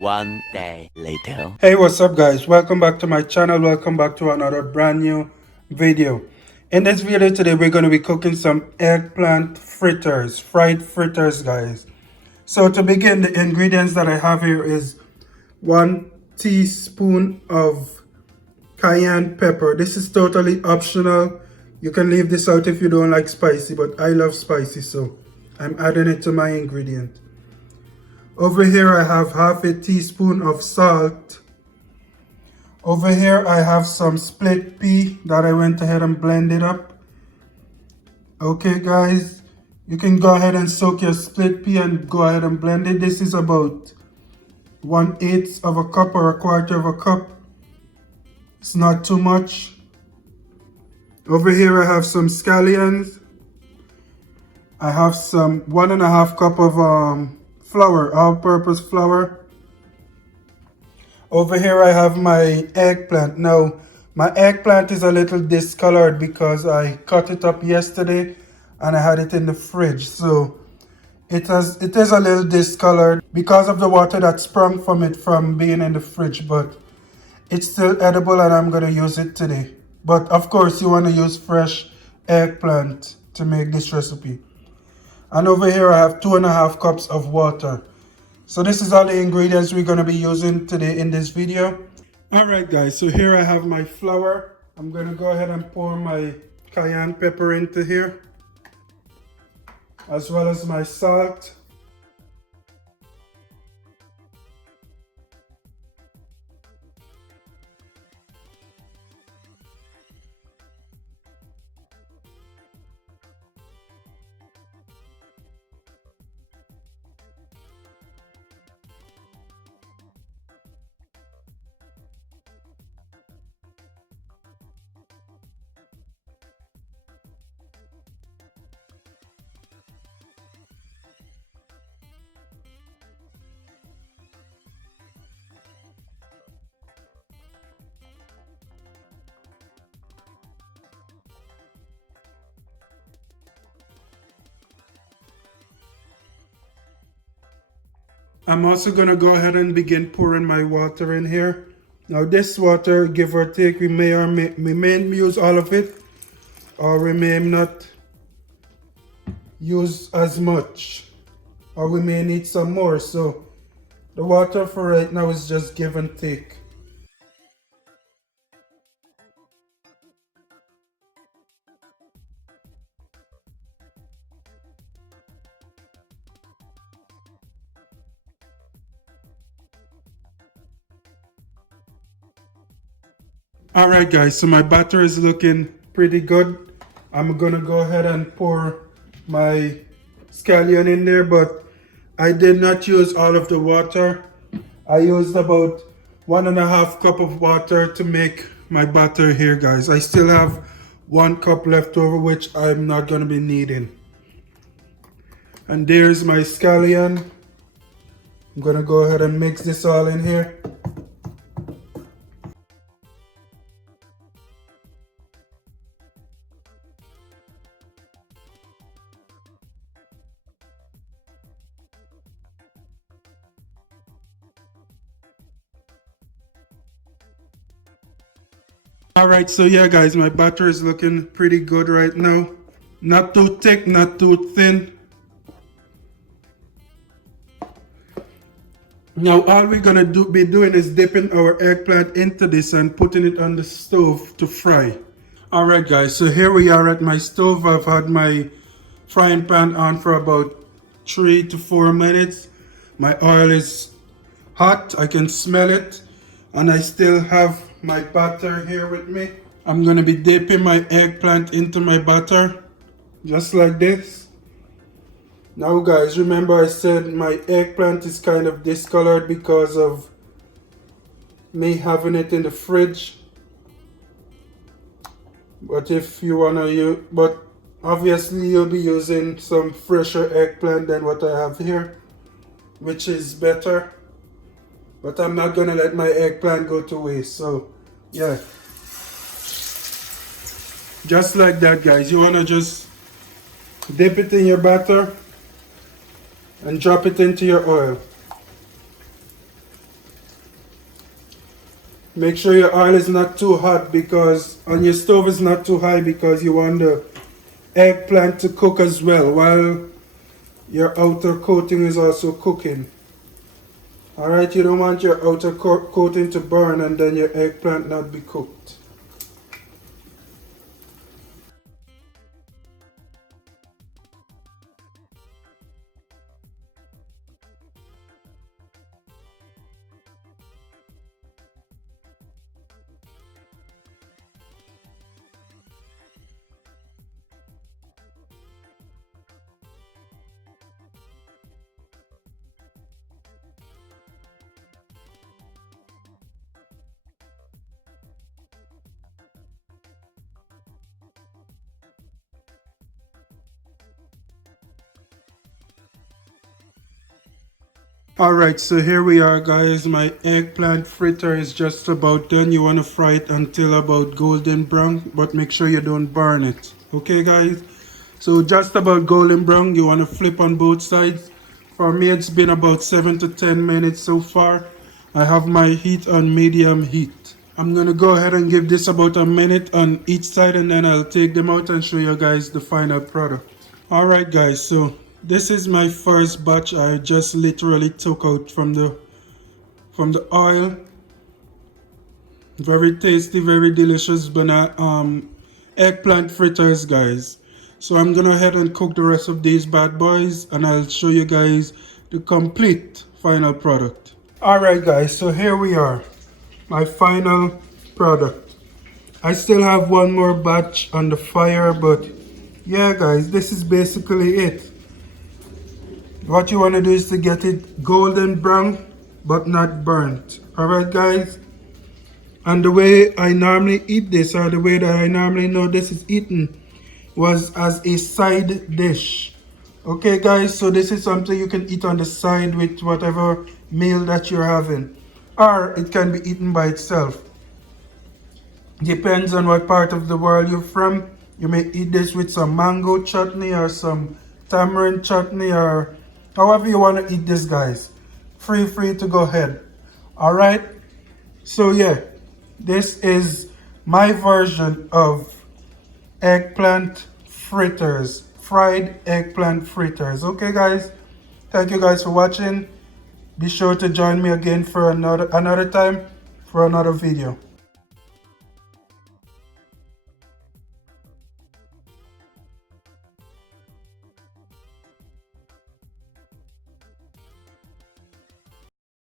One day later. Hey, what's up guys? Welcome back to my channel. Welcome back to another brand new video. In this video today, we're going to be cooking some eggplant fritters, fried fritters guys. So to begin, the ingredients that I have here is 1 teaspoon of cayenne pepper. This is totally optional. You can leave this out if you don't like spicy, but I love spicy, so I'm adding it to my ingredient. Over here I have half a teaspoon of salt. Over here I have some split pea that I went ahead and blended up. Okay guys, you can go ahead and soak your split pea and go ahead and blend it. This is about 1/8 of a cup or a quarter of a cup. It's not too much. Over here I have some scallions. I have some 1.5 cup of flour, all-purpose flour. Over here I have my eggplant. Now my eggplant is a little discolored because I cut it up yesterday and I had it in the fridge, so it is a little discolored because of the water that sprung from it from being in the fridge, but it's still edible and I'm gonna use it today. But of course you want to use fresh eggplant to make this recipe. And over here I have 2.5 cups of water. So this is all the ingredients we're going to be using today in this video. Alright guys, so here I have my flour. I'm going to go ahead and pour my cayenne pepper into here, as well as my salt. I'm also going to go ahead and begin pouring my water in here. Now this water, give or take, we may use all of it, or we may not use as much, or we may need some more. So the water for right now is just give and take. Alright guys, so my batter is looking pretty good. I'm gonna go ahead and pour my scallion in there, but I did not use all of the water. I used about 1.5 cup of water to make my batter here guys. I still have 1 cup left over, which I'm not gonna be needing. And there's my scallion. I'm gonna go ahead and mix this all in here. Alright, so yeah guys, my batter is looking pretty good right now. Not too thick, not too thin. Now all we're gonna be doing is dipping our eggplant into this and putting it on the stove to fry. Alright guys, so here we are at my stove. I've had my frying pan on for about 3 to 4 minutes. My oil is hot, I can smell it, and I still have my batter here with me. I'm gonna be dipping my eggplant into my batter, just like this. Now guys, remember I said my eggplant is kind of discolored because of me having it in the fridge. But if you wanna use, but obviously you'll be using some fresher eggplant than what I have here, which is better. But I'm not gonna let my eggplant go to waste, so yeah. Just like that guys, you wanna just dip it in your batter and drop it into your oil. Make sure your oil is not too hot because, and your stove is not too high because you want the eggplant to cook as well while your outer coating is also cooking. Alright, you don't want your outer coating to burn and then your eggplant not be cooked. Alright, so here we are guys. My eggplant fritter is just about done. You want to fry it until about golden brown, but make sure you don't burn it. Okay guys? So just about golden brown, you want to flip on both sides. For me it's been about 7 to 10 minutes so far. I have my heat on medium heat. I'm going to go ahead and give this about a minute on each side and then I'll take them out and show you guys the final product. Alright guys, so this is my first batch. I just literally took out from the oil. Very tasty, very delicious eggplant fritters guys. So I'm gonna head and cook the rest of these bad boys and I'll show you guys the complete final product. Alright guys, so here we are. My final product. I still have one more batch on the fire, but yeah guys, this is basically it. What you want to do is to get it golden brown but not burnt. Alright guys, and the way I normally eat this, or the way that I normally know this is eaten, was as a side dish. Okay guys, so this is something you can eat on the side with whatever meal that you're having, or it can be eaten by itself. Depends on what part of the world you're from. You may eat this with some mango chutney or some tamarind chutney, or however you want to eat this guys. Free to go ahead. Alright, so yeah, this is my version of eggplant fritters, fried eggplant fritters. Okay guys, thank you guys for watching. Be sure to join me again for another time for another video.